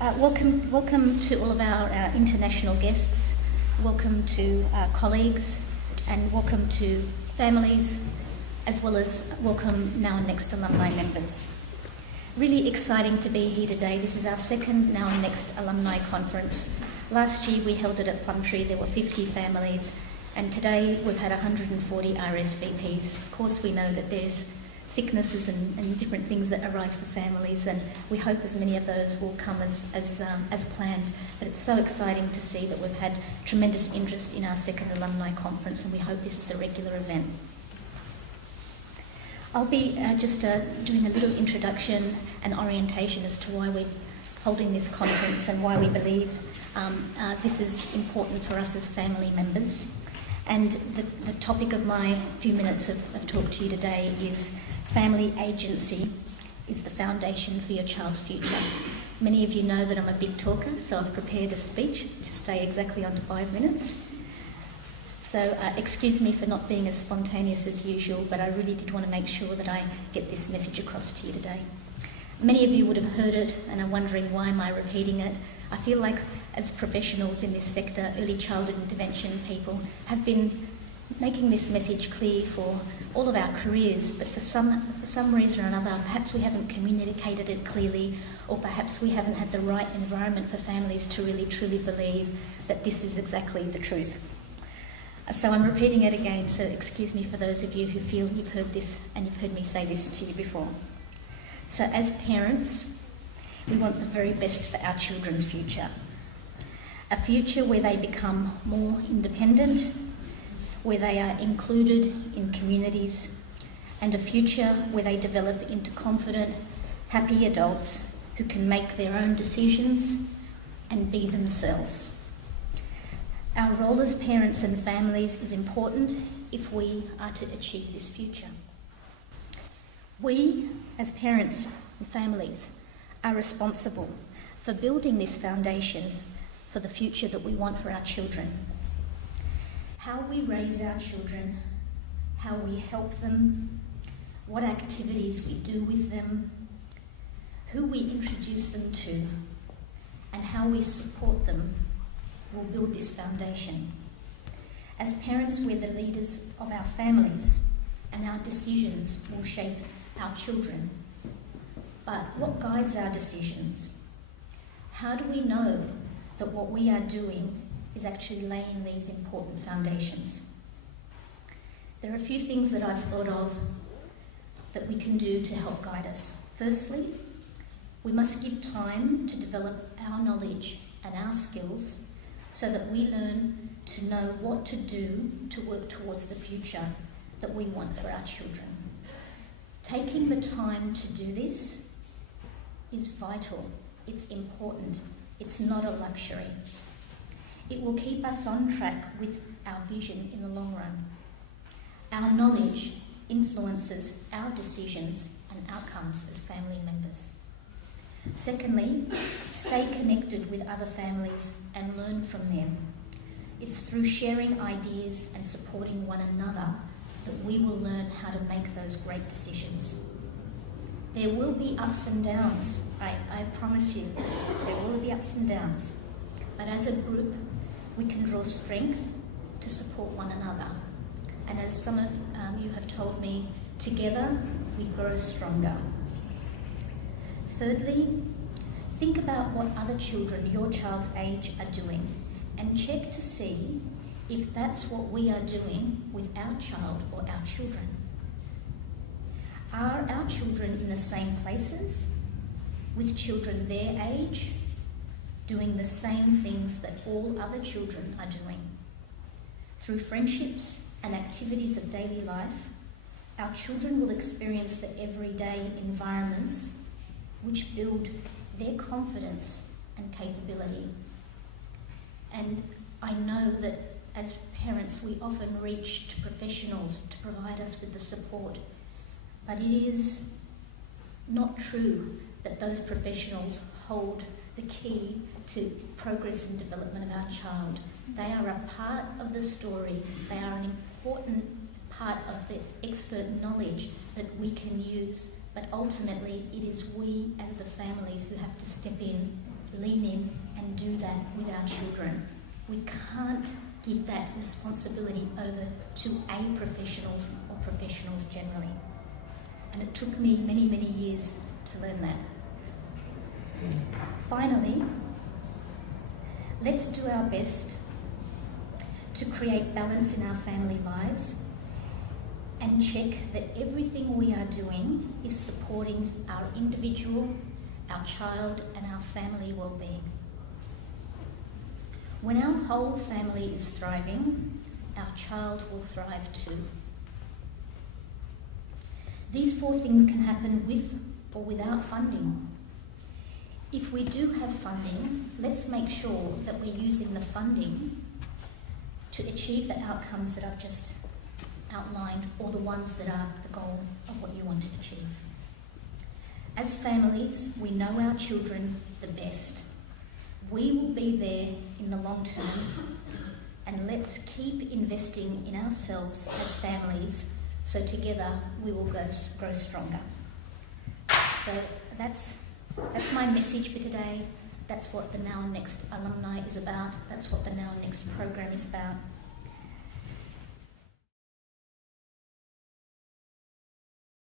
Welcome to all of our international guests. Welcome to colleagues, and welcome to families, as well as welcome Now Next Alumni members. Really exciting to be here today. This is our second Now Next Alumni conference. Last year we held it at Plumtree. There were 50 families, and today we've had 140 RSVPs. Of course, we know that there's sicknesses and different things that arise for families, and we hope as many of those will come as planned. But it's so exciting to see that we've had tremendous interest in our second alumni conference, and we hope this is a regular event. I'll be just doing a little introduction and orientation as to why we're holding this conference and why we believe this is important for us as family members. And the topic of my few minutes of talk to you today is family agency is the foundation for your child's future. Many of you know that I'm a big talker, so I've prepared a speech to stay exactly under 5 minutes. So excuse me for not being as spontaneous as usual, but I really did want to make sure that I get this message across to you today. Many of you would have heard it and are wondering, why am I repeating it? I feel like as professionals in this sector, early childhood intervention people have been making this message clear for all of our careers, but for some reason or another, perhaps we haven't communicated it clearly, or perhaps we haven't had the right environment for families to really truly believe that this is exactly the truth. So I'm repeating it again, so excuse me for those of you who feel you've heard this and you've heard me say this to you before. So as parents, we want the very best for our children's future. A future where they become more independent, where they are included in communities, and a future where they develop into confident, happy adults who can make their own decisions and be themselves. Our role as parents and families is important if we are to achieve this future. We, as parents and families, are responsible for building this foundation for the future that we want for our children. How we raise our children, how we help them, what activities we do with them, who we introduce them to, and how we support them will build this foundation. As parents, we're the leaders of our families, and our decisions will shape our children. But what guides our decisions? How do we know that what we are doing is actually laying these important foundations? There are a few things that I've thought of that we can do to help guide us. Firstly, we must give time to develop our knowledge and our skills so that we learn to know what to do to work towards the future that we want for our children. Taking the time to do this is vital, it's important, it's not a luxury. It will keep us on track with our vision in the long run. Our knowledge influences our decisions and outcomes as family members. Secondly, stay connected with other families and learn from them. It's through sharing ideas and supporting one another that we will learn how to make those great decisions. There will be ups and downs, I promise you, there will be ups and downs. But as a group, we can draw strength to support one another. And as some of you have told me, together we grow stronger. Thirdly, think about what other children your child's age are doing and check to see if that's what we are doing with our child or our children. Are our children in the same places, with children their age, doing the same things that all other children are doing? Through friendships and activities of daily life, our children will experience the everyday environments which build their confidence and capability. And I know that as parents we often reach to professionals to provide us with the support, but it is not true that those professionals hold the key to progress and development of our child. They are a part of the story. They are an important part of the expert knowledge that we can use, but ultimately it is we as the families who have to step in lean in and do that with our children. We can't give that responsibility over to a professionals or professionals generally. And it took me many, many years to learn that. Finally, let's do our best to create balance in our family lives and check that everything we are doing is supporting our individual, our child, and our family well-being. When our whole family is thriving, our child will thrive too. These 4 things can happen with or without funding. If we do have funding, let's make sure that we're using the funding to achieve the outcomes that I've just outlined, or the ones that are the goal of what you want to achieve. As families, we know our children the best. We will be there in the long term, and let's keep investing in ourselves as families so together we will grow stronger. So that's my message for today. That's what the Now Next Alumni is about. That's what the Now Next program is about.